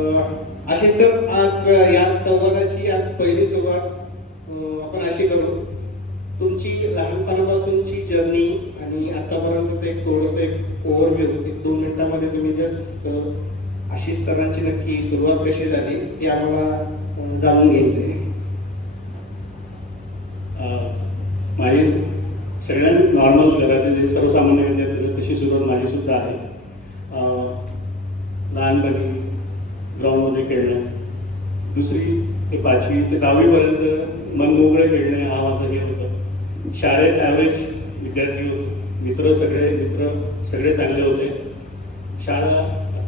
Ashish sir, आज या संवादाची आज पहिली सुरुवात आपण अशी करू. तुमची लहानपणापासूनची जर्नी आणि आतापर्यंतचं एक थोडंसं एक ओव्हरव्ह्यू, एक 2 मिनिटांमध्ये तुम्ही जस्ट आशिष सरांची नक्की सुरुवात कशी झाली हे आम्हाला जाणून घ्यायचं आहे. माझी सगळ्यात नॉर्मल घरातले जे सर्वसामान्य विद्यार्थी तशी सुरुवात माझी सुद्धा आहे. लहानपणी ग्राउंडमध्ये खेळणं, 2री ते 5वी ते 10वीपर्यंत मनमोकळे खेळणे हा माझा हे होतं. शाळेत ॲव्हरेज विद्यार्थी होतो. मित्र सगळे चांगले होते. शाळा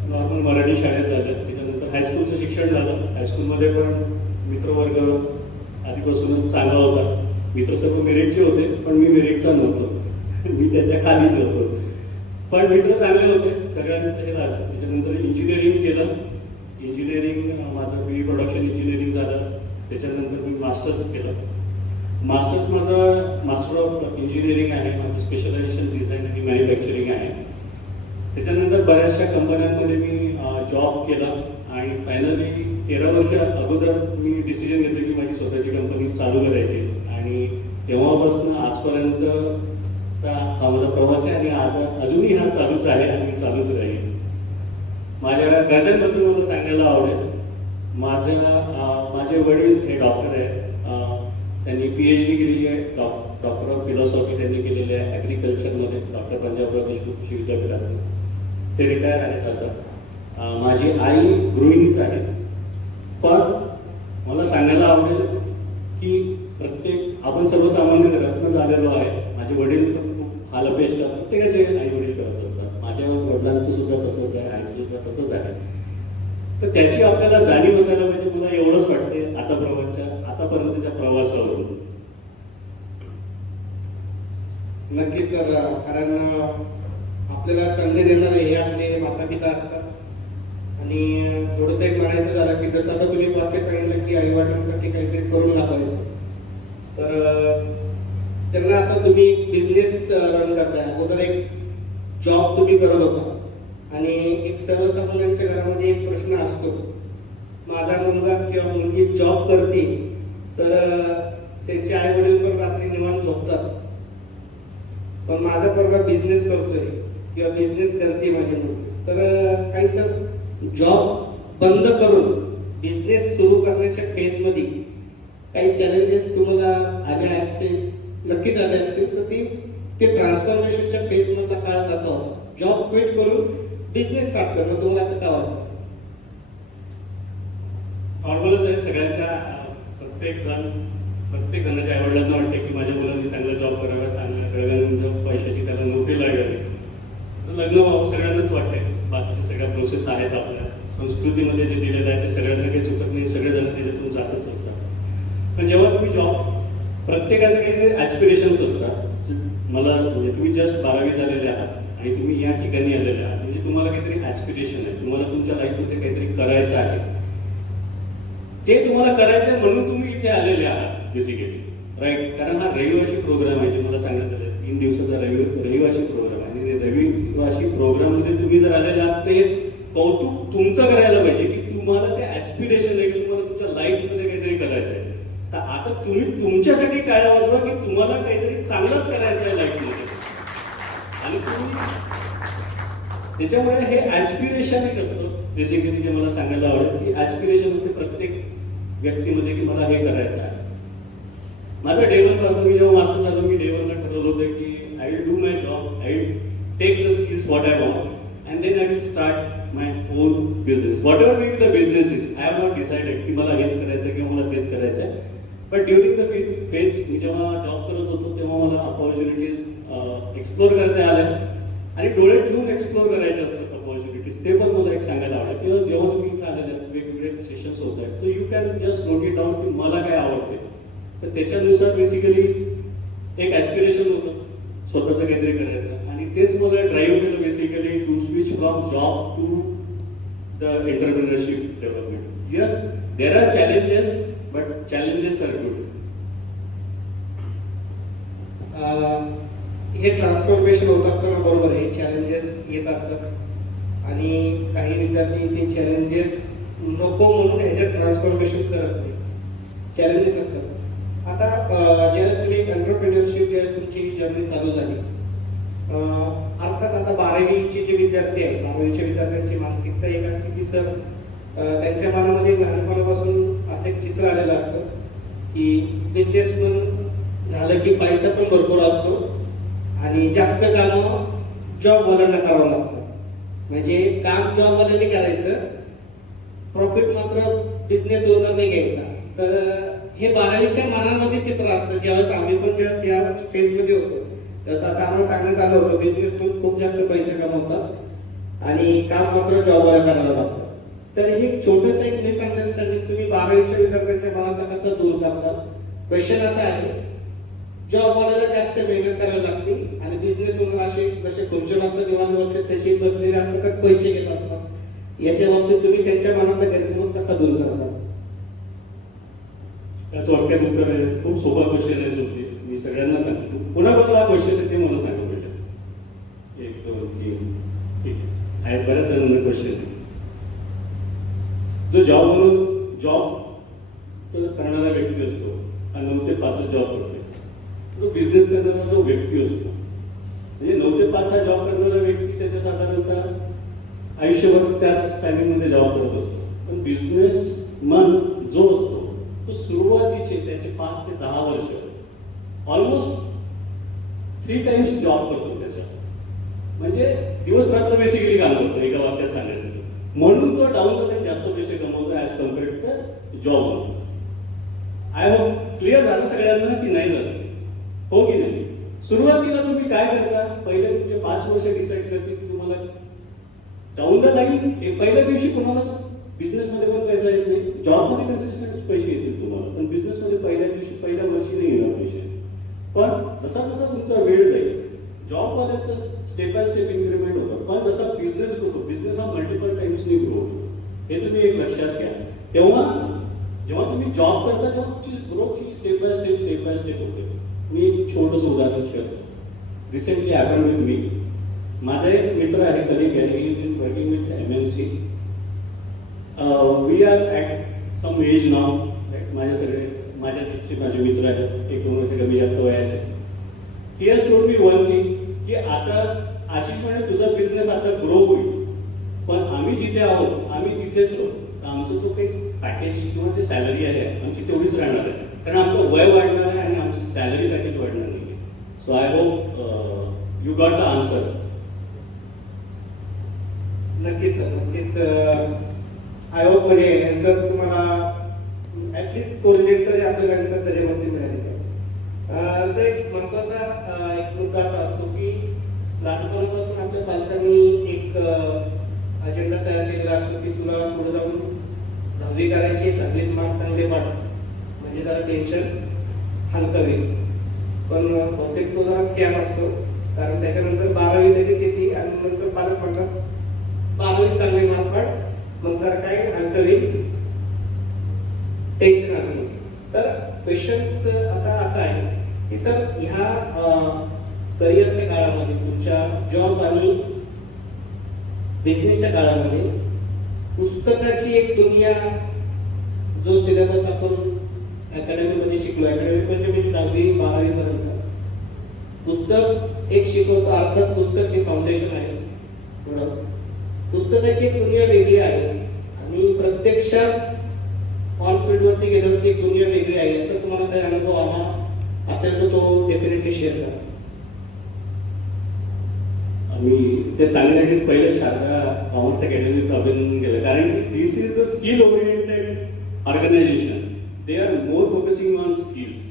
नॉर्मल मराठी शाळेत झाल्या. त्याच्यानंतर हायस्कूलचं शिक्षण झालं. हायस्कूलमध्ये पण मित्रवर्ग आधीपासूनच चांगला होता. मित्र सर्व मेरिटचे होते, पण मी मेरिटचा नव्हतो. मी त्याच्या खालीच होतो. पण मित्र चांगले होते, सगळ्यांचं हे झालं. त्याच्यानंतर इंजिनिअरिंग केलं. इंजिनिअरिंग माझं BE प्रोडक्शन इंजिनिअरिंग झालं. त्याच्यानंतर मी मास्टर्स केलं. मास्टर्स माझं मास्टर ऑफ इंजिनिअरिंग आहे. माझं स्पेशलायझेशन डिझाईन आणि मॅन्युफॅक्चरिंग आहे. त्याच्यानंतर बऱ्याचशा कंपन्यांमध्ये मी जॉब केला आणि फायनली 13 वर्ष अगोदर मी डिसिजन घेतलं की माझी स्वतःची कंपनी चालू करायची. आणि तेव्हापासून आजपर्यंतचा हा माझा प्रवास आहे आणि आता अजूनही हा चालूच आहे आणि चालूच राहील. माझ्या गरजांबद्दल मला सांगायला आवडेल. माझे वडील हे डॉक्टर आहेत. त्यांनी PhD केलेली आहे. डॉक्टर ऑफ फिलॉसॉफी त्यांनी केलेली आहे ॲग्रिकल्चरमध्ये, डॉक्टर पंजाबराव देशमुख कृषी विद्यापीठातून. ते रिटायर आहेत आता. माझी आई गृहिणीच आहे. पण मला सांगायला आवडेल की आपण सर्वसामान्य घरातूनच आलेलो आहे. माझे वडील पण खूप हालअपेष्टा प्रत्येकाचे आई वडील करत असतात. माझ्या वडिलांचं सुद्धा तसंच आहे, आईचं सुद्धा तसंच आहे. तर त्याची आपल्याला जाणीव असायला पाहिजे. मला एवढंच वाटते आतापर्यंतच्या प्रवासावरून. नक्कीच सर, कारण आपल्याला संधी देणारे हे आपले माता पिता असतात. आणि थोडंसं एक म्हणायचं झालं की जसं आता तुम्ही वाक्य सांगितलं की आई वडिलांसाठी काहीतरी करून दाखवायचं, तर त्यांना आता तुम्ही एक बिझनेस रन करताय. अगोदर एक जॉब तुम्ही करत होता आणि एक सर्वसामान्यांच्या घरामध्ये एक प्रश्न असतो, माझा मुलगा किंवा मुलगी जॉब करते तर त्यांचे आई वडील पण रात्री निवांत झोपतात, पण माझा पोरगा बिझनेस करतोय किंवा बिझनेस करते माझी मुलगी, तर काही सर जॉब बंद करून बिझनेस सुरू करण्याच्या फेजमध्ये काही चॅलेंजेस तुम्हाला आले असतील, नक्कीच आले असतील. तर ते ट्रान्सफॉर्मेशनच्या फेजमधला काळ कसा होता? जॉब क्विट करून बिझनेस स्टार्ट करणं तुम्हाला असं का वाटतं? नॉर्मलच आहे. प्रत्येक जणाच्या आईवडिलांना वाटते की माझ्या मुलांनी चांगला जॉब करावा, चांगल्या पैशाची त्याला नोकरी लागावी, लग्न व्हावं, सगळ्यांनाच वाटते. बाकीच्या सगळ्या प्रोसेस आहेत आपल्या संस्कृतीमध्ये जे दिलेलं आहे ते सगळ्यांना काही चुकत नाही. सगळेजण त्याच्यातून जातच असतात. पण जेव्हा तुम्ही प्रत्येकाचे काही ॲस्पिरेशन्स असतात. मला म्हणजे तुम्ही जस्ट 12वी झालेले आहात आणि तुम्ही या ठिकाणी आलेले आहात म्हणजे तुम्हाला काहीतरी ॲस्पिरेशन आहे. तुम्हाला तुमच्या लाईफमध्ये काहीतरी करायचं आहे. ते तुम्हाला करायचं आहे म्हणून तुम्ही इथे आलेले आहात बेसिकली, राईट? कारण हा रहिवासी प्रोग्राम आहे. जे मला सांगण्यात आलं 3 दिवसाचा रहिवासी प्रोग्राम आहे. आणि रहिवासी प्रोग्राममध्ये तुम्ही जर आलेले आहात ते कौतुक तुमचं करायला पाहिजे की तुम्हाला ते ॲस्पिरेशन आहे की तुम्हाला तुमच्या लाईफमध्ये काहीतरी करायचं आहे. तर आता तुम्ही तुमच्यासाठी टाळ्या वाजवा की तुम्हाला काहीतरी चांगलंच करायचं आहे लाईफमध्ये. आणि तुम्ही त्याच्यामुळे हे ॲस्पिरेशन एक असतं बेसिकली, जे मला सांगायला आवडेल की ॲस्पिरेशन असते प्रत्येक व्यक्तीमध्ये की मला हे करायचं आहे. माझं डे 1 पासून मी जेव्हा मास्टर झालो, मी डे 1ला ठरवलं होतं की I will do my job, I will take the skills what I want and then I will start my own business. Whatever may be the business is, I have not decided की मला हेच करायचं किंवा मला तेच करायचं आहे. But during the phase मी जेव्हा जॉब करत होतो तेव्हा मला अपॉर्च्युनिटीज एक्सप्लोर करता आल्या आणि डोळे ठेवून एक्सप्लोर करायचे असतात अपॉर्च्युनिटीज. ते पण मला एक सांगायला आवडेल किंवा जेव्हा तुम्ही इथे आलेले वेगवेगळे सेशन्स होत आहेत तर you can just note it down की मला काय आवडते. तर त्याच्यानुसार बेसिकली एक ॲस्पिरेशन होतं स्वतःचं काहीतरी करायचं आणि तेच मला ड्राईव्ह केलं basically to switch from job to the entrepreneurship development. Yes, there are challenges but challenges are good. हे ट्रान्सफॉर्मेशन होत असताना बरोबर हे चॅलेंजेस येत असतात आणि काही विद्यार्थी ते चॅलेंजेस नको म्हणून ह्याच्यात ट्रान्सफॉर्मेशन करत नाही. चॅलेंजेस असतात. आता ज्यावेळेस तुम्ही एक एंटरप्रेन्युअरशिप ज्यावेळेस तुमची जर्नी चालू झाली, अर्थात आता 12वीचे जे विद्यार्थी आहेत, 12वीच्या विद्यार्थ्यांची मानसिकता एक असते की सर त्यांच्या मनामध्ये लहानपणापासून असं एक चित्र आलेलं असतं की बिझनेसमन झालं की पैसा पण भरपूर असतो आणि जास्त कामं जॉबवाल्यांना करावं लागतं. म्हणजे काम जॉबवाल्यांनी करायचं, प्रॉफिट मात्र बिझनेस ओनरने घ्यायचा. तर हे 12वीच्या मनामध्ये चित्र असतं. ज्यावेळेस आम्ही पण ज्यावेळेस या फेजमध्ये होतो तसं असं आम्हाला सांगण्यात आलं होतं बिझनेसमधून खूप जास्त पैसे कमवतात आणि काम मात्र जॉबवाला करायला लागतं. तर हे छोटंसं एक मिसअंडरस्टँडिंग तुम्ही 12वीच्या विद्यार्थ्यांच्या मनाला कसं दूर करता? क्वेश्चन असा आहे, जॉबवाल्याला जास्त मेहनत करावी लागते आणि बिझनेस ओनर असे जसे खुर्चीवर आपलं निवांत बसले तसे बसलेले असतात, पैसे घेत असतात. याच्या बाबतीत तुम्ही त्यांच्या मनातला गैरसमज कसा दूर करता? त्याचं वाक्यात उत्तर आहे, खूप सोपा क्वेश्चन आहे शेवटी. मी सगळ्यांना सांगतो, कोणाबद्दल हा क्वेश्चन आहे ते मला सांगा पहिले. 1 2 3 ठीक आहे. बऱ्याच जणांना क्वेश्चन आहे. जो जॉब करणारा व्यक्ती असतो आणि 9 ते 5 जॉब करतो, तो बिझनेस करणारा जो व्यक्ती असतो, म्हणजे 9 ते 5 हा जॉब करणारा व्यक्ती त्याच्या साधारणतः आयुष्यभर त्याच टायमिंगमध्ये जॉब करत असतो. पण बिझनेस मन जो असतो तो सुरुवातीचे त्याचे 5 ते 10 वर्ष ऑलमोस्ट 3 टाइम्स जॉब करतो त्याच्या, म्हणजे दिवस रात्र बेसिकली काम करतो एका वाक्यात सांगायचं. म्हणून तो डाऊन द लाईन जास्त पैसे कमवतो as compared to job. I hope clear झालं सगळ्यांना की नाही झालं? हो की नाही? सुरुवातीला तुम्ही काय करता? पहिले तुमचे 5 वर्ष डिसाईड करते की तुम्हाला डाऊन द लाईन पहिल्या दिवशी कोणालाच बिझनेसमध्ये पण पैसा येत नाही, जॉबमध्ये कन्सिस्टन्स पैसे येतील तुम्हाला, पण बिझनेसमध्ये पहिल्या दिवशी पहिल्या वर्षी नाही येणार पैसे. पण जसा जसा तुमचा वेळ जाईल, जॉबवाल्याचं स्टेप बाय स्टेप इन्क्रीमेंट होतं, पण जसा बिझनेस होतो, बिझनेस हा मल्टिपल टाइम्सनी ग्रो होतो. हे तुम्ही एक लक्षात घ्या. तेव्हा जेव्हा तुम्ही जॉब करता तेव्हा तुमची ग्रोथ ही स्टेप बाय स्टेप होते. मी एक छोटंसं उदाहरण शेअर करतो. Recently happen with me. माझा एक मित्र आहे, कलिग आहे, he is in working with MNC. We are at same age now. माझ्या माझे मित्र आहेत, 1-2 वर्ष कमी जास्त वयाचे. He has told me one thing की आता आशिषपणे तुझा बिझनेस आता ग्रो होईल, पण आम्ही जिथे आहोत आम्ही तिथेच राहू. तर आमचं जो काही पॅकेज किंवा जी सॅलरी आहे आमची तेवढीच राहणार आहे, कारण आमचं वय वाढणार आहे आणि आमची सॅलरी पॅकेज वाढणार नाही. So I hope you got the answer. नक्कीच सर, नक्कीच. आय होप म्हणजे आन्सर तुम्हाला ऍटलिस्ट कोरिलेट तरी आपल्याला आन्सर त्याच्या बाबतीत मिळाले. असं एक महत्वाचा एक मुद्दा असा असतो की लहानपणापासून आपल्या पालकांनी एक अजेंडा तयार केलेला असतो की तुला पुढे जाऊन 10वी करायची, 10वीत मार्क चांगले पाड म्हणजे जरा टेन्शन हलकं होईल. पण बहुतेक तो जरा स्कॅम असतो, कारण त्याच्यानंतर 12वी लगेच येते आणि नंतर पालक म्हणतात 12वीत चांगले मार्क पाड, मग जरा काय हलकं होईल, टेन्शन आलं. तर क्वेश्चन्स आता असा आहे की सर ह्या करिअरच्या काळामध्ये तुमच्या जॉब आणि बिझनेसच्या काळामध्ये पुस्तकाची एक दुनिया, जो सिलेबस आपण अकॅडमीमध्ये शिकलो, अकॅडमी म्हणजे 10वी 12वी पर्यंत पुस्तक एक शिकवतो. अर्थात पुस्तक हे फाउंडेशन आहे, पुस्तकाची एक दुनिया वेगळी आहे आणि प्रत्यक्षात ऑन फील्डवरती गेल्यावरती एक दुनिया वेगळी आहे. याचा तुम्हाला काही अनुभव आला असेल तर तो डेफिनेटली शेअर करा. आम्ही ते सांगण्यासाठी पहिले शारदा कॉमर्स अकॅडमीचं अभिनंदन केलं, कारण this is the skill oriented organization. They are more focusing on skills.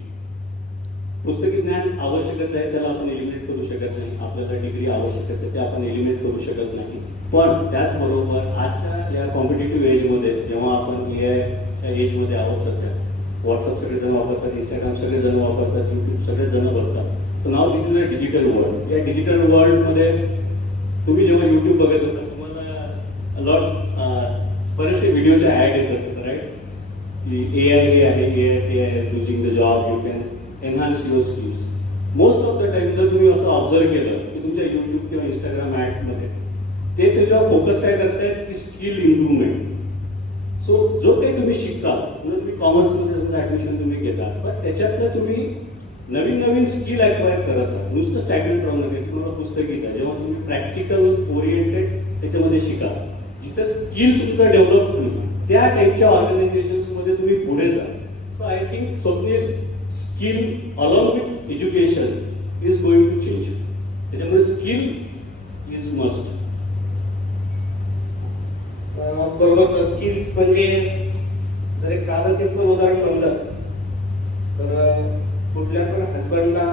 पुस्तकी ज्ञान आवश्यकच आहे, त्याला आपण एलिमिनेट करू शकत नाही. आपल्याला डिग्री आवश्यकच आहे, ते आपण एलिमिनेट करू शकत नाही. पण त्याचबरोबर आजच्या या कॉम्पिटेटिव्ह एजमध्ये, जेव्हा आपण AI एजमध्ये आहोत, सध्या व्हॉट्सअप सगळेजण वापरतात, इंस्टाग्राम सगळेजण वापरतात, युट्यूब सगळेजण बघतात. So now this is a digital world. या डिजिटल वर्ल्डमध्ये तुम्ही जेव्हा युट्यूब बघत असाल, तुम्हाला लॉट बरेचसे व्हिडिओच्या ॲड येत असतात, राईट? AI हे आहे, AI ते आहे, losing the job, you can enhance your skills. Most of the time जर तुम्ही असं ऑब्झर्व केलं की तुमच्या युट्यूब किंवा इंस्टाग्राम ॲडमध्ये ते त्याच्यावर फोकस काय करतायत की स्किल इम्प्रूव्हमेंट. सो जो काही तुम्ही शिकता, समजा तुम्ही कॉमर्समध्ये ऍडमिशन तुम्ही घेता, पण त्याच्यातलं तुम्ही नवीन नवीन स्किल अक्वायर करत राहा. नुसतं स्टॅग्नंट राहू नये. तुम्हाला पुस्तकी जा, जेव्हा तुम्ही प्रॅक्टिकल ओरिएंटेड त्याच्यामध्ये शिका, जिथं स्किल तुमचं डेव्हलप होईल त्या टाईपच्या ऑर्गनायझेशन्स मध्ये तुम्ही पुढे जा. So I think Swapnil, skill along with education is going to change. त्याच्यामुळे स्किल इज मस्ट. बरोबर सर. स्किल्स म्हणजे जर एक साधं सिंपल उदाहरण म्हणलं तर कुठल्या पण हजबंडला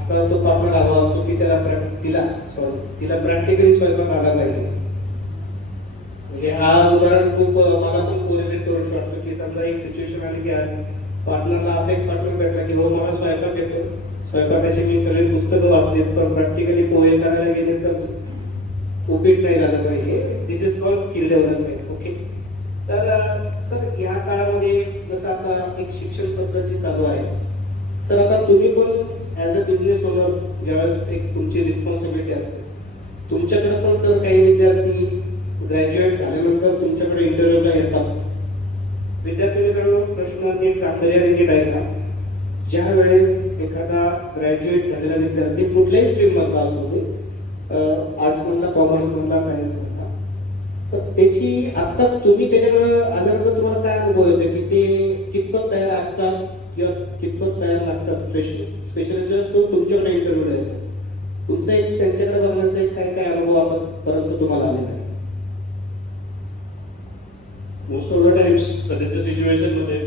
असा तो पार्टनर हवा असतो की तिला प्रॅक्टिकली स्वयंपाक आला पाहिजे. म्हणजे हा उदाहरण खूप मला पण कोरिलेट करू शकतो की समजा एक सिच्युएशन आली की आज पार्टनरला असा एक पार्टनर भेटला की हो मला स्वयंपाक येतो, स्वयंपाकाची मी सगळी पुस्तकं वाचलीत, पण प्रॅक्टिकली पोहे करायला गेले तर उपीट नाही झालं पाहिजे. This is called skill development. Okay. तर सर या काळामध्ये जसं आता एक शिक्षण पद्धती चालू आहे सर, आता तुम्ही पण ॲज अ बिझनेस ओनर ज्यावेळेस एक तुमची रिस्पॉन्सिबिलिटी असते, तुमच्याकडे पण सर काही विद्यार्थी ग्रॅज्युएट झाल्यानंतर तुमच्याकडे इंटरव्ह्यूला येतात. विद्यार्थी मित्रांनो, प्रश्न नीट नीट ऐका. ज्या वेळेस एखादा ग्रॅज्युएट झालेला विद्यार्थी कुठल्याही स्ट्रीम मधला असू दे, आर्ट्स मधला, कॉमर्स मधला, सायन्स मधला, तर त्याची आता तुम्ही त्याच्याकडे आल्यानंतर तुम्हाला काय अनुभव येतो की ते कितपत तयार असतात किंवा कितपत तयार नसतात. स्पेशली जर तो तुमच्याकडे इंटरव्ह्यूला येतो, तुमचा एक त्यांच्याकडे बघण्याचा एक काय काय अनुभव आतापर्यंत तुम्हाला आलेला आहे? मोस्ट ऑफ द टाइम्स सध्याच्या सिच्युएशन मध्ये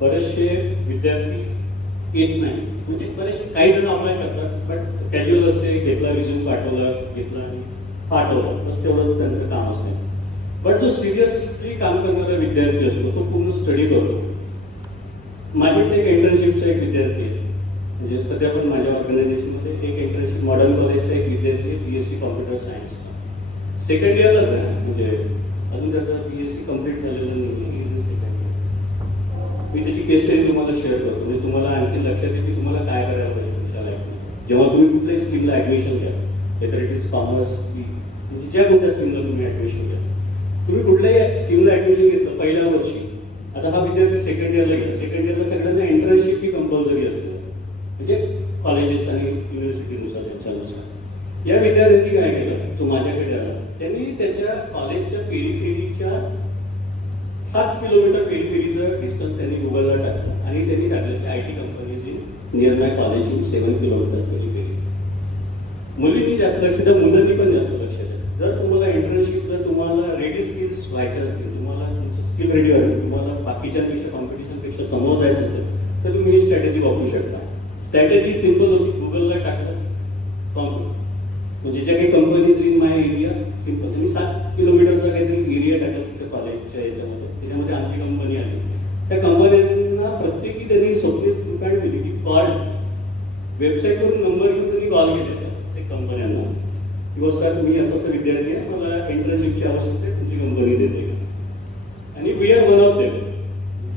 बरेचसे विद्यार्थी येत नाही. म्हणजे बरेचसे काही जण अप्लाय करतात, बट कॅज्युअल असते, घेतला रिझ्यूम पाठवला, घेतला आणि पाठवलं, बस तेवढं त्यांचं काम असते. बट जो सिरियसली काम करणारा विद्यार्थी असतो तो पूर्ण स्टडी करतो. माझी एक इंटर्नशिपचा एक विद्यार्थी आहे, म्हणजे सध्या पण माझ्या ऑर्गनायझेशनमध्ये एक इंटर्नशिप मॉडर्न कॉलेजचा एक विद्यार्थी आहे, BSc कॉम्प्युटर सायन्सचा. सेकंड इयरलाच आहे, म्हणजे अजून त्याचं BSc कम्प्लीट झालेलं नाही, इज इन सेकंड इयर. मी त्याची केस स्टडी तुम्हाला शेअर करतो, म्हणजे तुम्हाला आणखी लक्षात येईल की तुम्हाला काय करायला पाहिजे तुमच्या लाईफमध्ये. जेव्हा तुम्ही कुठल्याही स्किलला ऍडमिशन घ्या, वेदर इट इज कॉमर्स, म्हणजे ज्या कुठल्या स्किलला तुम्ही ऍडमिशन घ्या, तुम्ही कुठल्याही स्किलला ऍडमिशन घेतलं पहिल्या वर्षी, आता हा विद्यार्थी सेकंड इयरला गेला, सेकंड इयरला सगळ्यांना इंटर्नशिप ही कंपल्सरी असते, म्हणजे कॉलेजेस आणि युनिव्हर्सिटीनुसार त्याच्यानुसार. या विद्यार्थ्यांनी काय केलं, जो माझ्याकडे आला, त्यांनी त्याच्या कॉलेजच्या पेरिफेरीच्या 7 किलोमीटर पेरिफेरीचं डिस्टन्स त्यांनी गुगलला टाकलं आणि त्यांनी टाकलं की IT companies in near by college in 7 kilometre periphery. मुलींनी जास्त लक्ष द्या, मुलांनी पण जास्त लक्ष द्या. जर तुम्हाला इंटर्नशिप, जर तुम्हाला रेडी स्किल्स व्हायचे असतील, तुम्हाला तुमचं स्किल रेडी व्हायचं, तुम्हाला बाकीच्यांपेक्षा कॉम्पिटिशनपेक्षा समोर जायचं असेल, तर तुम्ही ही स्ट्रॅटेजी वापरू शकता. स्ट्रॅटेजी सिम्पल होती, गुगलला टाकलं म्हणजे ज्या काही companies in my area, simple तुम्ही 7 किलोमीटरचा काहीतरी एरिया टाकला तिच्या कॉलेजच्या याच्यामध्ये, त्याच्यामध्ये आमची कंपनी आली. त्या कंपन्यांना प्रत्येकी त्यांनी स्वप्नील दुकान दिली की कॉल, वेबसाईटवरून नंबर घेऊन त्यांनी कॉल केले त्या कंपन्यांना किंवा सर मी असं विद्यार्थी आहे, मला इंटर्नशिपची आवश्यकता आहे, तुमची कंपनी देते. आणि we are one of them.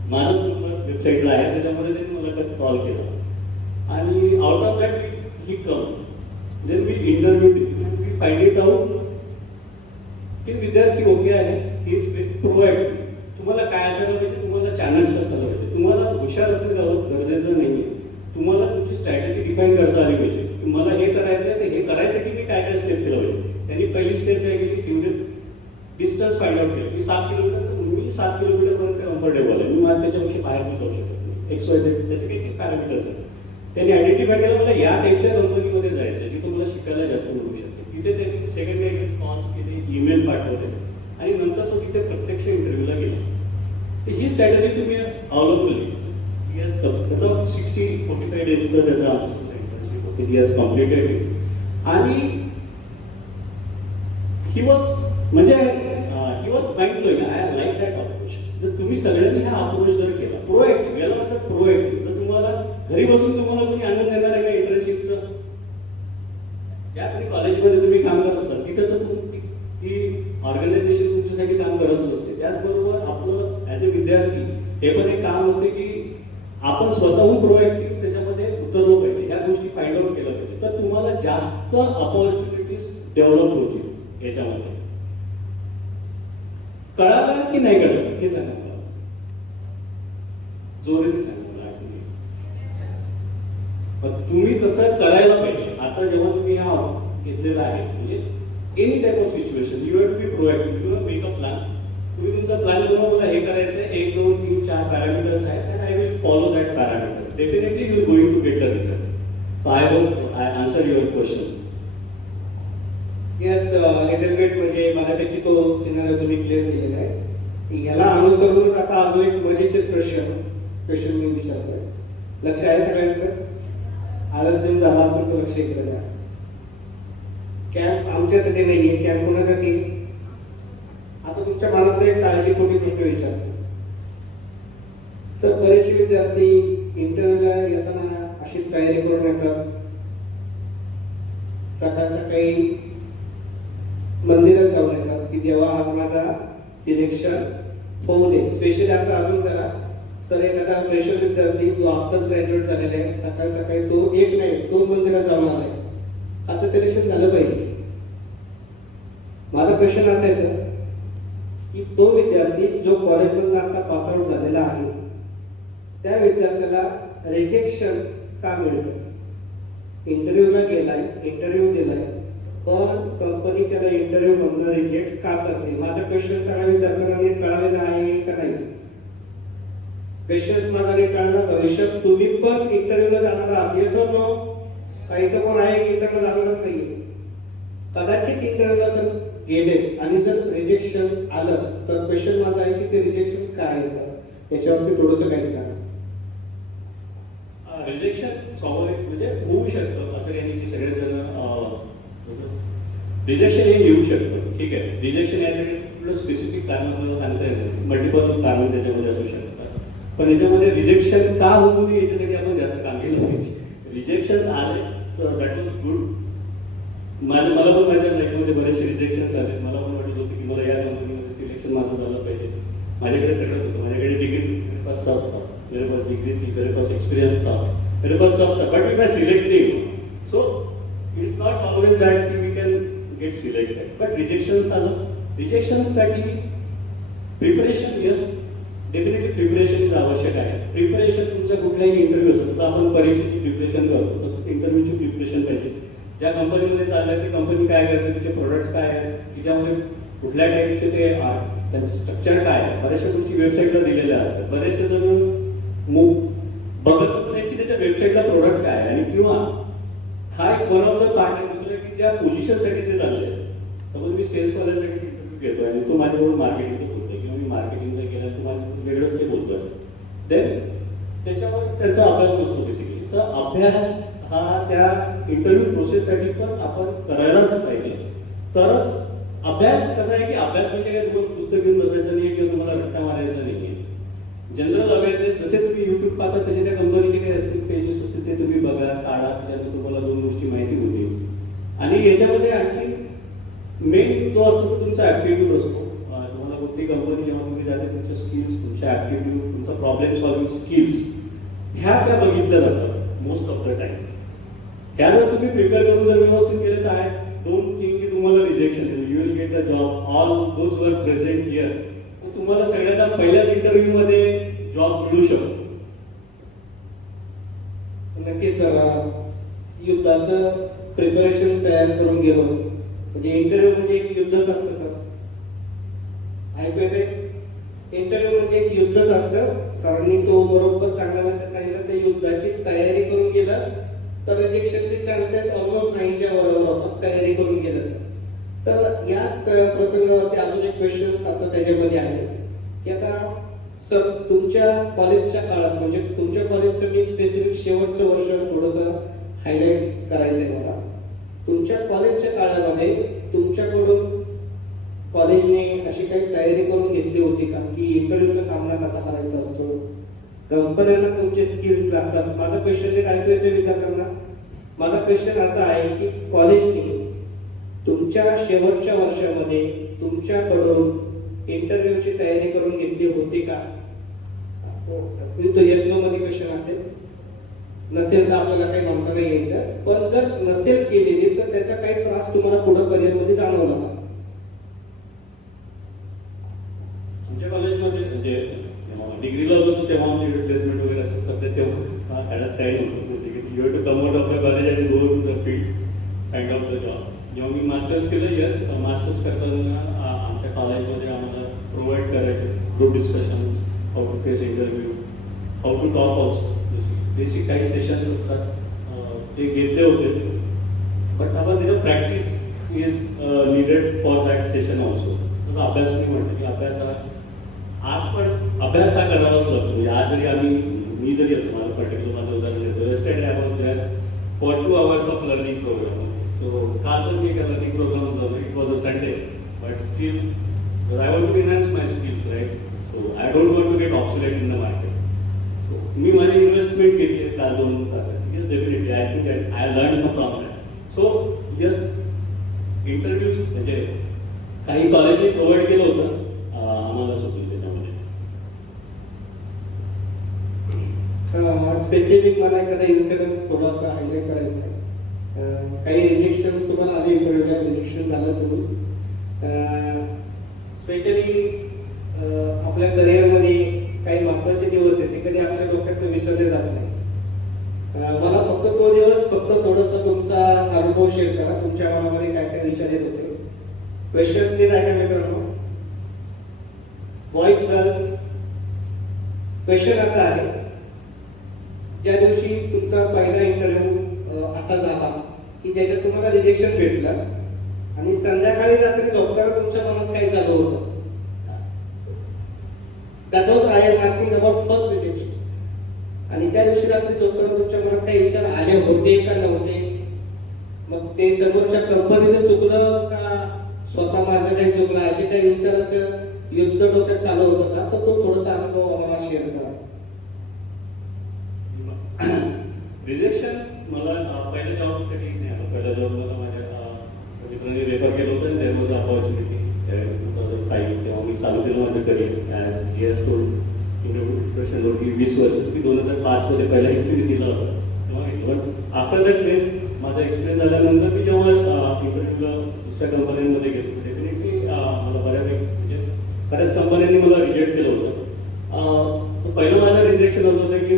माझाच नंबर वेबसाईटला आहे, त्याच्यामध्ये त्यांनी मला कॉल केला आणि out of that he come then we interview we find it out की विद्यार्थी ओके आहे, ही इज प्रोएक्टिव्ह. तुम्हाला काय असायला पाहिजे, तुम्हाला चॅनल्स असायला पाहिजे, तुम्हाला हुशार असणं गरजेचं नाही. तुम्हाला तुमची स्ट्रॅटेजी डिफाईन करता आली पाहिजे की मला हे करायचं आहे, तर हे करायसाठी मी काय काय स्टेप केलं पाहिजे. त्यांनी पहिली स्टेप काय केली, ड्युरेट डिस्टन्स फाइंड आउट केलं की 7 किलोमीटर, मी 7 किलोमीटरपर्यंत कम्फर्टेबल आहे, मी मला त्याच्यापेक्षा बाहेर पण जाऊ शकत नाही. XYZ त्याचे काही पॅरामीटर्स आहेत. त्यांनी आयडेंटिफाय केलं मला या टाईपच्या कंपनीमध्ये जायचं जिथे मला शिकायला जास्त मिळू शकते. तिथे त्यांनी सेकंड इयर कॉल्स केले, ईमेल पाठवले आणि नंतर तो तिथे प्रत्यक्ष इंटरव्ह्यूला गेला. तर ही स्ट्रॅटेजी तुम्ही अवलंबली. He has completed 45 डेजचा त्याचा इंटर्नशिप होते. He has completed it. आणि he was mind blowing. I like that approach. जर तुम्ही सगळ्यांनी हा अप्रोच जर केला, प्रोएक्टिव्ह, याला म्हणतात प्रोएक्टिव्ह, तर तुम्हाला घरी बसून तुम्हाला कोणी आनंद देणार आहे का इंटर्नशिपचा? ज्या तुम्ही कॉलेजमध्ये तुम्ही काम करत असाल तिथे तर ती ऑर्गनायझेशन तुमच्यासाठी काम करत असते. त्याचबरोबर आपलं ऍज अ विद्यार्थी हे पण एक काम असते की आपण स्वतःहून प्रोएक्टिव्ह त्याच्यामध्ये उतरलो पाहिजे, ह्या गोष्टी फाइंड आउट केल्या पाहिजे, तर तुम्हाला जास्त अपॉर्च्युनिटीज डेव्हलप होतील याच्यामध्ये. कळालं की नाही कळलं हे सांगा मला. जोराने सांगा मला ऐकून. पण तुम्ही तसं करायला पाहिजे. आता जेव्हा तुम्ही हा घेतलेला आहे म्हणजे any type of situation you have to be proactive. You make a plan. तुम्ही तुमचा प्लॅन बनवा. मला हे करायचं आहे, 1 2 3 4 पॅरामीटर्स आहेत and I will follow that parameter. Definitely you are going to get the result. I hope I answer your question. Yes, little bit म्हणजे बऱ्यापैकी तो सिनारिओ तुम्ही क्लिअर केलेला आहे. याला अनुसरूनच आता अजून एक मजेशीर क्वेश्चन मी विचारतोय. लक्ष आहे सगळ्यांचं? आळस देऊन झाला असेल तर लक्ष इकडे द्या. कॅम्प आमच्यासाठी नाहीये, कॅम्प होण्यासाठी. आता तुमच्या मनातलं एक काळजीपोटी प्रश्न विचारतो. सर, बरेचसे विद्यार्थी इंटरव्ह्यूला येताना अशी तयारी करून येतात. सकाळ सकाळी मंदिरात जाऊन येतात की देवा आज माझा सिलेक्शन होऊ दे. स्पेशली असं अजून करा सर, एखादा फ्रेशर विद्यार्थी तो आत्ताच ग्रॅज्युएट झालेला आहे, सकाळ सकाळी तो एक नाही 2 मंदिरात जाऊन आलाय, आता सिलेक्शन झालं पाहिजे. माझा क्वेश्चन असा आहे सर की तो विद्यार्थी जो कॉलेजमधून आता पासआउट झालेला आहे त्या विद्यार्थ्याला रिजेक्शन का मिळतं? इंटरव्ह्यूला गेलाय, इंटरव्ह्यू दिलाय, पण कंपनी त्याला इंटरव्ह्यू मधून रिजेक्ट का करते? माझा क्वेश्चन सगळ्या विद्यार्थ्यांना नीट कळालेला आहे का नाही? क्वेश्चन माझा नीट कळाला. भविष्यात तुम्ही पण इंटरव्ह्यूला जाणार आहात, येस और नो? काही तर कोण आहे की इंटरव्ह्यूला जाणारच नाहीये. कदाचित इंटरव्ह्यूला सर गेले आणि जर रिजेक्शन आलं तर क्वेश्चन माझा आहे की ते रिजेक्शन काय येतं याच्यावरती थोडंसं काही करा. रिजेक्शन स्वाभाविक म्हणजे होऊ शकतं. असं काही नाही की सगळेजण रिजेक्शन हे येऊ शकतं. ठीक आहे, रिजेक्शन यासाठी कुठलं स्पेसिफिक कारण आपल्याला सांगता येईल. मल्टिपल कारण त्याच्यामध्ये असू शकतात. पण याच्यामध्ये रिजेक्शन का होऊ नये याच्यासाठी आपण जास्त काम केलं पाहिजे. रिजेक्शन आले तर दॅट वॉज गुड. मला पण माझ्या लाईफमध्ये बरेचसे रिजेक्शन्स आले. मला पण वाटत होतं की मला या कंपनीमध्ये सिलेक्शन माझं झालं पाहिजे. माझ्याकडे सगळंच होतं. माझ्याकडे डिग्री मेरे पास सब था, मेरे पास डिग्री थी, मेरे पास एक्सपीरियंस था, मेरे पास सब था, but we were selecting. So it's not always that की we can get selected. But rejections आलं. रिजेक्शन्ससाठी preparation, yes definitely preparation is आवश्यक आहे. प्रिपरेशन तुमच्या कुठल्याही इंटरव्ह्यू असतो जसं आपण परीक्षेची प्रिपरेशन करतो तसंच इंटरव्ह्यूची प्रिपरेशन पाहिजे. ज्या कंपनीमध्ये चाललं ती कंपनी काय करते, तिचे प्रोडक्ट्स काय आहेत, तिच्यामध्ये कुठल्या टाईपचे ते त्यांचं स्ट्रक्चर काय आहे, बऱ्याचशा गोष्टी वेबसाईटला दिलेल्या असतात. बरेचसे जण बघतच नाही की त्याच्या वेबसाईटला प्रोडक्ट काय आहे. आणि किंवा हा एक वन ऑफ द पार्ट आहे. दुसरं की ज्या पोझिशनसाठी ते चालले, सपोज मी सेल्सवाल्यासाठी इंटरव्ह्यू घेतोय आणि तो माझ्याबरोबर मार्केटिंगचं बोलतोय किंवा मी मार्केटिंगचं केलं तुम्हाला वेगळंच ते बोलतोय, देन त्याच्यावर त्यांचा अभ्यास नसतो बेसिकली. तर अभ्यास हा त्या इंटरव्ह्यू प्रोसेससाठी पण आपण करायलाच पाहिजे. तरच अभ्यास कसा आहे की अभ्यास म्हणजे काय तुम्हाला पुस्तक घेऊन बसायचं नाही किंवा तुम्हाला रट्टा मारायचा नाही. जनरल अवेअरनेस जसे तुम्ही युट्यूब पाहता तसे त्या कंपनीचे काही असतील पेजेस असतील ते तुम्ही बघा, चाळा, त्याच्यातून तुम्हाला 2 गोष्टी माहिती होतील. आणि याच्यामध्ये आणखी मेन जो असतो तो तुमचा ऍप्टिट्यूड असतो. तुम्हाला कोणती कंपनी जेव्हा तुम्ही जाते तुमच्या स्किल्स, तुमच्या ऍप्टिट्यूड, तुमचा प्रॉब्लेम सॉल्विंग स्किल्स ह्या त्या बघितल्या जातात मोस्ट ऑफ द टाइम. ह्या जर तुम्ही प्रिपेअर करून जर व्यवस्थित केले तर आहे डोंट थिंक की तुम्हाला rejection you will get the job. All those were present here. तुम्हाला सगळ्यांना पहिल्याच इंटरव्ह्यू मध्ये जॉब मिळू शकतो. नक्की सर, युद्धाचं प्रिपरेशन तयार करून गेलो म्हणजे इंटरव्ह्यू म्हणजे एक युद्धच असतं सर. ऐकू येते? इंटरव्ह्यू म्हणजे एक युद्धच असतं. सरांनी तो बरोबर चांगला मेसेज सांगितला. त्या युद्धाची तयारी करून गेलं तर रिजेक्शनचे चान्सेस ऑलमोस्ट नाहीच्या बरोबर होतात तयारी करून गेलं. सर, याच प्रसंगावरती अजून एक क्वेश्चन आता त्याच्यामध्ये आहे की आता सर तुमच्या कॉलेजच्या काळात म्हणजे तुमच्या कॉलेजचं मी स्पेसिफिक शेवटचं वर्ष थोडंसं हायलाईट करायचंय मला. तुमच्या कॉलेजच्या काळामध्ये तुमच्याकडून कॉलेजने अशी काही तयारी करून घेतली होती का की इंटरव्ह्यूचा सामना कसा करायचा असतो, कंपन्यांना तुमचे स्किल्स लागतात? माझा क्वेश्चन नीट ऐकू येतोय विद्यार्थ्यांना? माझा क्वेश्चन असा आहे की कॉलेजने तुमच्या शेवटच्या वर्षामध्ये तुमच्याकडून इंटरव्ह्यूची तयारी करून घेतली होती का? तो येस नो मध्ये क्वेश्चन असेल. नसेल तर आपल्याला काही म्हणता नाही यायचं. पण जर नसेल केलेली तर त्याचा काही त्रास तुम्हाला पुढे करिअर मध्ये जाणवला का? आमच्या कॉलेजमध्ये म्हणजे डिग्रीला होतो तेव्हा आमचे प्लेसमेंट वगैरे असं सध्या तेव्हा ॲट टाईम होतो basically you have to come out of the college and go to the field kind of the job. जेव्हा मी मास्टर्स केलं यस मास्टर्स करताना आमच्या कॉलेजमध्ये आम्हाला प्रोव्हाइड करायचे group discussions, how to face interview, how to talk also, basic काही sessions असतात ते घेतले होते. बट आपण त्याचं practice is needed for that session also. तसं अभ्यास मी म्हणतो की अभ्यास आज पण अभ्यास हा करावाच लागतो. म्हणजे आज जरी मी जरी असतो माझं पर्टिक्युलर माझं उदाहरण देतो western I was there for 2 hours of learning program. So काल पण मी एका लर्निंग प्रोग्राम होता it was a Sunday but still I want to enhance my skills right. So I don't want to get obsolete in the market. So मी माझी investment केली काल 2 तासाची. Yes definitely I think I learn from that. So yes interviews म्हणजे काही कॉलेजने provide केलं होतं आम्हाला सुद्धा त्याच्यामध्ये. स्पेसिफिक मला एखादा इन्सिडेंट थोडासा हायलाईट करायचा आहे. काही रिजेक्शन्स तुम्हाला आले इंटरव्ह्यूला रिजेक्शन झालं तुम्ही स्पेशली आपल्या करिअरमध्ये काही महत्त्वाचे दिवस आहेत ते कधी आपल्या डोक्यात विसरले जात नाही. मला फक्त तो दिवस फक्त थोडंसं तुमचा अनुभव शेअर करा. तुमच्या मनामध्ये काय काय विचार येत होते. क्वेश्चन्स नीट ऐका मित्रांनो. बॉईज गर्ल्स क्वेश्चन असा आहे ज्या दिवशी तुमचा पहिला इंटरव्ह्यू असा झाला की ज्याच्यात तुम्हाला रिजेक्शन भेटलं आणि संध्याकाळी रात्री झोपताना तुमच्या मनात काय चालू होतं. That was I am asking about first rejection. आणि त्या दिवशी रात्री झोपताना तुमच्या मनात काही विचार आले होते का नव्हते. मग ते समोरच्या कंपनीचं चुकलं का स्वतः माझं काही चुकलं असे काही विचाराचं युद्ध डोक्यात चालू होतं का. तर तो थोडासा अनुभव आम्हाला शेअर करा. रिजेक्शन्स मला पहिल्या जॉबसाठी नाही आलं. पहिल्या जॉब मला माझ्या मित्रांनी रेफर केलं होतं. देअर वॉज अपॉर्च्युनिटी 2005 तेव्हा मी चालू केलं माझं career as he has told interview की 20 वर्ष मी 2005 मध्ये पहिला इंटरव्ह्यू दिला होता तेव्हा घेतलं. बट आफ्टर दॅट माझा एक्सपिरियन्स झाल्यानंतर मी जेव्हा इंटरव्ह्यूला दुसऱ्या कंपन्यांमध्ये गेलो डेफिनेटली मला बऱ्यापैकी म्हणजे बऱ्याच कंपन्यांनी मला रिजेक्ट केलं होतं. पहिलं माझं रिजेक्शन असं होतं की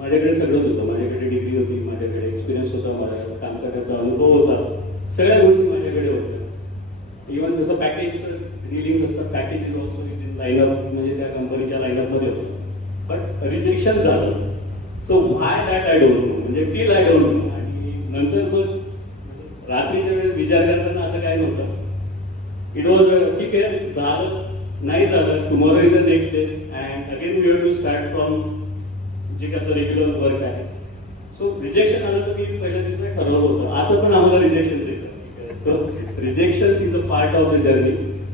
माझ्याकडे सगळंच होतं. माझ्याकडे डिग्री होती, माझ्याकडे एक्सपिरियन्स होता, माझ्या काम करण्याचा अनुभव होता, सगळ्या गोष्टी माझ्याकडे होत्या. इव्हन जसं पॅकेजचं रिलिंग्स असतात पॅकेजेस ऑल्सो लाईनअप म्हणजे त्या कंपनीच्या लाईनअपमध्ये होतं. बट रिजेक्शन झालं. So why that I don't know म्हणजे टिल आय डोंट नो. आणि नंतर तो रात्रीच्या वेळेस विचार करताना असं काय नव्हतं. इट वॉज ठीक आहे झालं नाही झालं tomorrow is the next day and again we have to start from जे काय आपलं रेग्युलर वर्क आहे. सो रिजेक्शन आलं तर मी पहिल्या दिवशी ठरवलं होतं. आता पण आम्हाला रिजेक्शन्स येतात. So rejections is a part of the journey.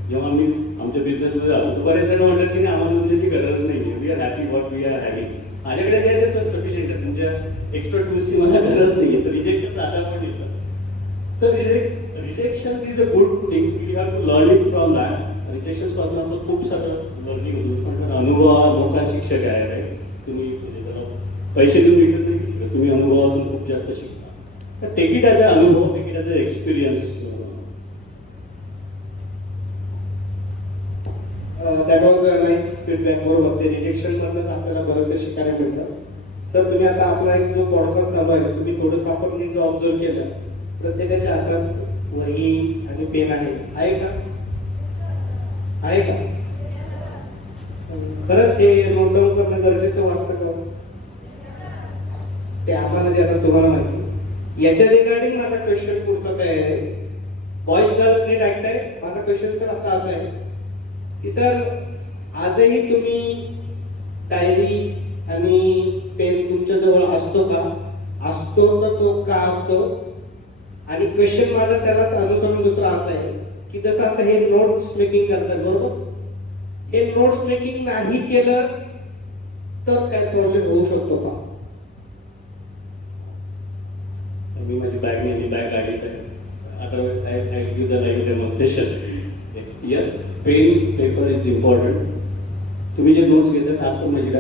जेव्हा आम्ही आमच्या बिझनेसमध्ये आलो तर बरेच जण म्हणतात की नाही आम्हाला तुमच्याची गरज नाही. We are happy what we are having. माझ्याकडे काय ते सफिशियंट आहे. तुमच्या एक्सपर्ट टूल्सची मला गरज नाही आहे. तर रिजेक्शन आता पण येतं. तर rejections is a good thing. We have to learn it from that. Rejections पासून आपलं खूप सारं लर्निंग होतं. जसं म्हणतात अनुभव हा मोठा शिक्षक आहे. राईट. तुम्ही पैसे देऊन विकत नाही शिकत. तुम्ही अनुभवातून खूप जास्त शिकता. तर टेक इट ॲज अ अनुभव, take it as a experience. That was a nice feedback. बरोबर ते रिजेक्शन मधनंच आपल्याला बरंचसं शिकायला मिळतं. सर तुम्ही आता आपला एक जो पॉडकास्ट चालू आहे तुम्ही थोडंसं आपण जो ऑब्झर्व केलं प्रत्येकाच्या हातात वही आणि पेन आहे का. आहे का. खरंच हे नोट डाऊन करणं गरजेचं वाटतं का. ते आम्हाला जे आता तुम्हाला माहिती. याच्या रिगार्डिंग माझा क्वेश्चन पुढचा तयार आहे. बॉईज गर्ल्स नीट ऐकताय. माझा क्वेश्चन सर आता असा आहे की सर आजही तुम्ही डायरी आणि पेन तुमच्या जवळ असतो का. असतो तर तो का असतो. आणि क्वेश्चन माझा त्यालाच अनुसरून दुसरा असा आहे की जसं आता हे नोट्स मेकिंग करतात बरोबर. हे नोट्स मेकिंग नाही केलं तर काय प्रॉब्लेम होऊ शकतो का. मी माझी बॅग नेली बॅग गाडीत आहे. आता I give the live demonstration. Yes pen paper is important. तुम्ही जे नोट्स घेतात आज पण माझी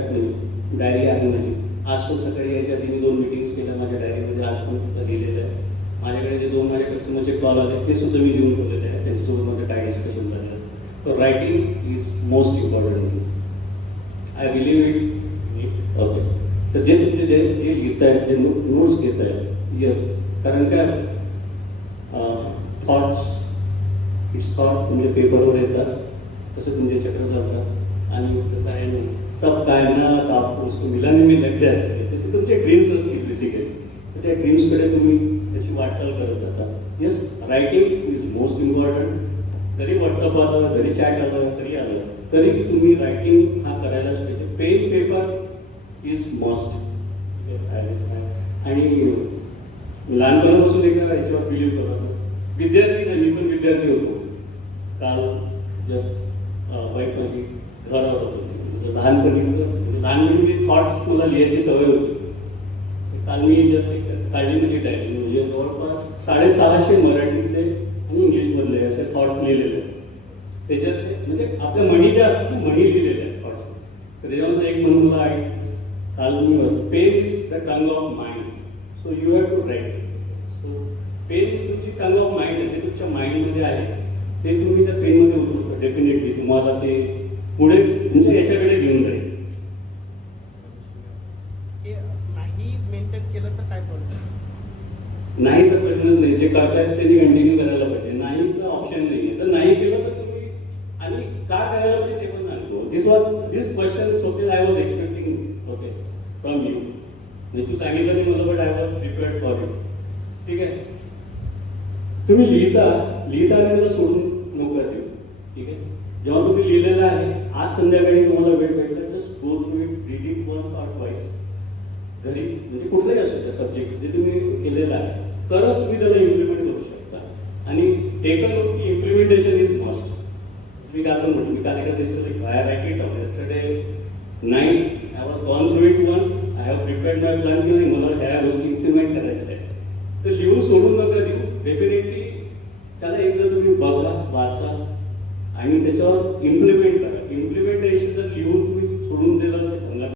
डायरी आहे माझी. आज पण सकाळी याच्या 2 मीटिंग्स केल्या माझ्या डायरीमध्ये. आज पण लिहिलेलं आहे. माझ्याकडे जे 2 माझ्या कस्टमरचे कॉल आले ते सुद्धा मी लिहून ठेवलेले आहे. त्यांच्यासोबत माझं काय डिस्कशन झालं. So writing is most important. I believe it. Okay. So जे तुमचे जे जे लिहितायत, जे नोट्स घेतायत, येस, कारण काय थॉट्स, इट्स थॉट्स तुमच्या पेपरवर येतात, तसे तुमचे चक्र चालतात, आणि कसं आहे ना, सब कायना आपको उसको मिलाने में लग जाए, ते तुमचे ड्रीम्स असतील बेसिकली, तर त्या ड्रीम्सकडे तुम्ही त्याची वाटचाल करत जाता. Yes, writing is most important. जरी व्हॉट्सअप आलं, जरी चॅट आलं, तरी आलं, तरी तुम्ही रायटिंग हा करायलाच पाहिजे. Pen paper is must. आणि लहानपणापासून एकदा याच्यावर बिलीव्ह करतो. विद्यार्थी झाली, पण विद्यार्थी होतो. काल जस्ट वाईट माझी घरावर होतो. लहानपणी थॉट्स तुला लिहायची सवय होती. काल मी जस्ट एक काळजीमध्ये डायरी, म्हणजे जवळपास 650 मराठीतले आणि इंग्लिशमधले असे थॉट्स लिहिलेले आहेत. त्याच्यात म्हणजे आपल्या म्हणी ज्या असतात ना, म्हणी लिहिलेल्या आहेत थॉट्स. तर त्याच्यामध्ये एक म्हण मला आहे, काल मी pen is the tongue of mind, so you have to write. So pen is तुमची टंग ऑफ माइंड आहे, जे तुमच्या माइंडमध्ये आहे ते तुम्ही त्या पेनमध्ये उतरवता. डेफिनेटली तुम्हाला ते पुढे तुमच्या यशाकडे घेऊन जाईल. नाही मेंटेन केलं तर काय प्रॉब्लेम? नाहीचा प्रश्नच नाही. जे करतायत त्यांनी कंटिन्यू करायला पाहिजे. नाहीचा ऑप्शन नाहीये. तर नाही केलं तर तुम्ही, आणि का करायला पाहिजे ते पण सांगतो. दिस क्वेश्चन सोपे I was expecting okay from you. म्हणजे तू सांगितलं नाही मला, but I was prepared for you. ठीक आहे. तुम्ही लिहिता आणि त्याला सोडून नको देऊ. ठीक आहे. जेव्हा तुम्ही लिहिलेलं आहे, आज संध्याकाळी तुम्हाला वेळ भेटला, just go through it, read it once or twice. घरी म्हणजे कुठलंही असेल त्या सब्जेक्ट जे तुम्ही केलेलं आहे, तरच तुम्ही त्याला इम्प्लिमेंट करू शकता. आणि टेक अ नोट की इम्प्लिमेंटेशन इज मस्ट. मी काल पण म्हटलं, मी काल एका सेशनला I rack it off yesterday night, I was gone through it once, I have prepared my plan की नाही मला ह्या गोष्टी इम्प्लिमेंट करायच्या आहेत. तर लिहून सोडून नका देऊ. डेफिनेटली त्याला एकदा तुम्ही बघा, वाचा आणि त्याच्यावर इम्प्लिमेंट करा. इम्प्लिमेंटेशन जर लिहून तुम्ही सोडून दिलं